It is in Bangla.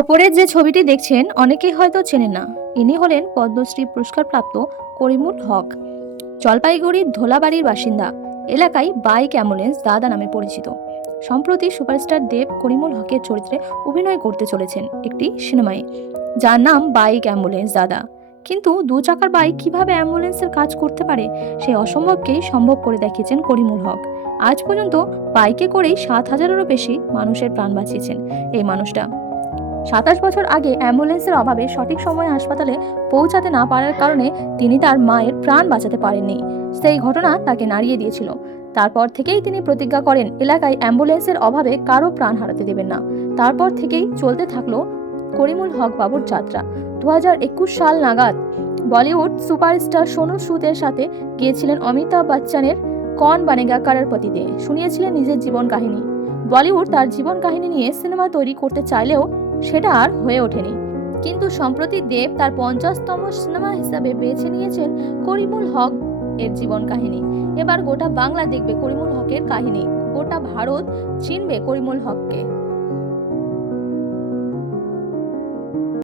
ওপরে যে ছবিটি দেখছেন অনেকেই হয়তো চেনেন না। ইনি হলেন পদ্মশ্রী পুরস্কারপ্রাপ্ত করিমুল হক। জলপাইগুড়ির ধোলাবাড়ির বাসিন্দা। এলাকায় বাইক অ্যাম্বুলেন্স দাদা নামে পরিচিত। সম্প্রতি সুপারস্টার দেব করিমুল হকের চরিত্রে অভিনয় করতে চলেছেন একটি সিনেমায়, যার নাম বাইক অ্যাম্বুলেন্স দাদা। কিন্তু দু চাকার বাইক কিভাবে অ্যাম্বুলেন্সের কাজ করতে পারে, সেই অসম্ভবকেই সম্ভব করে দেখিয়েছেন করিমুল হক। আজ পর্যন্ত বাইকে করেই 7,000-এরও বেশি মানুষের প্রাণ বাঁচিয়েছেন এই মানুষটা। 27 বছর আগে অ্যাম্বুলেন্সের অভাবে সঠিক সময়ে হাসপাতালে পৌঁছাতে না পারার কারণে তিনি তার মায়ের প্রাণ বাঁচাতে পারেননি। সেই ঘটনা তাকে নাড়িয়ে দিয়েছিল। তারপর থেকেই তিনি প্রতিজ্ঞা করেন এলাকায় অ্যাম্বুলেন্সের অভাবে কারো প্রাণ হারাতে দেবেন না। তারপর থেকেই চলতে থাকলো করিমুল হক বাবুর যাত্রা। 2021 সাল নাগাদ বলিউড সুপারস্টার সোনু সুদের সাথে গিয়েছিলেন অমিতাভ বচ্চনের কন বনেগা করোড়পতিতে, শুনিয়েছিলেন নিজের জীবন কাহিনী। বলিউড তার জীবন কাহিনী নিয়ে সিনেমা তৈরি করতে চাইলেও সেটা আর হয়ে ওঠেনি। কিন্তু সম্প্রতি দেব তার 50তম সিনেমা হিসাবে বেছে নিয়েছেন করিমুল হক এর জীবন কাহিনী। এবার গোটা বাংলা দেখবে করিমুল হকের কাহিনী, গোটা ভারত চিনবে করিমুল হককে।